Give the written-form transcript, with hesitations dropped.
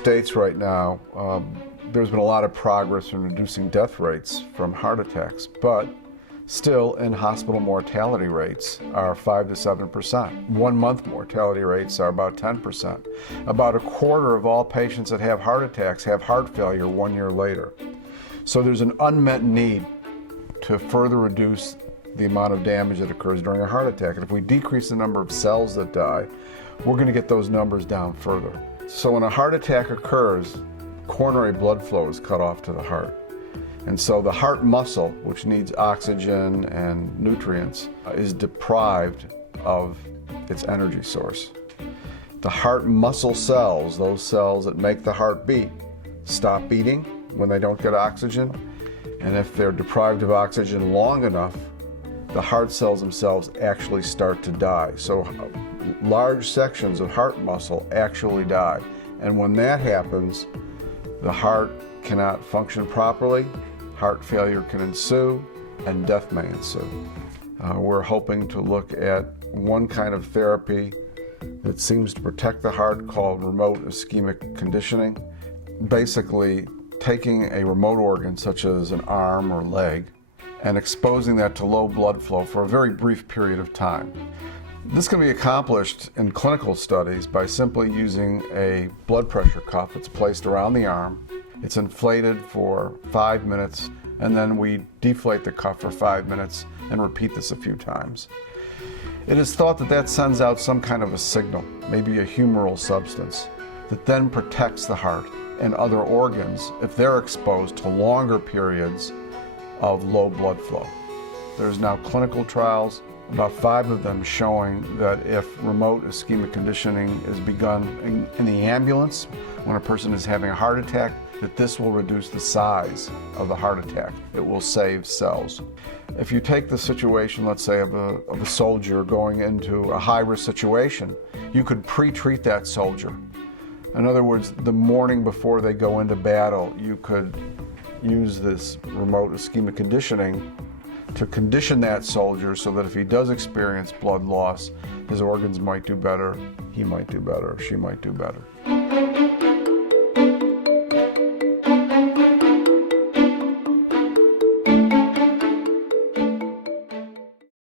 States right now, there's been a lot of progress in reducing death rates from heart attacks, but still in-hospital mortality rates are 5 to 7%. 1 month mortality rates are about 10%. About a quarter of all patients that have heart attacks have heart failure 1 year later. So there's an unmet need to further reduce the amount of damage that occurs during a heart attack. And if we decrease the number of cells that die, we're going to get those numbers down further. So when a heart attack occurs, coronary blood flow is cut off to the heart. And so the heart muscle, which needs oxygen and nutrients, is deprived of its energy source. The heart muscle cells, those cells that make the heart beat, stop beating when they don't get oxygen. And if they're deprived of oxygen long enough, the heart cells themselves actually start to die. So large sections of heart muscle actually die. And when that happens, the heart cannot function properly, heart failure can ensue, and death may ensue. We're hoping to look at one kind of therapy that seems to protect the heart called remote ischemic conditioning. Basically, taking a remote organ such as an arm or leg and exposing that to low blood flow for a very brief period of time. This can be accomplished in clinical studies by simply using a blood pressure cuff. It's placed around the arm. It's inflated for 5 minutes, and then we deflate the cuff for 5 minutes and repeat this a few times. It is thought that that sends out some kind of a signal, maybe a humoral substance, that then protects the heart and other organs if they're exposed to longer periods of low blood flow. There's now clinical trials, about 5 of them, showing that if remote ischemic conditioning is begun in the ambulance when a person is having a heart attack, that this will reduce the size of the heart attack. It will save cells. If you take the situation, let's say, of a soldier going into a high-risk situation, you could pre-treat that soldier. In other words, the morning before they go into battle, you could use this remote ischemic conditioning to condition that soldier so that if he does experience blood loss, his organs might do better, he might do better, she might do better.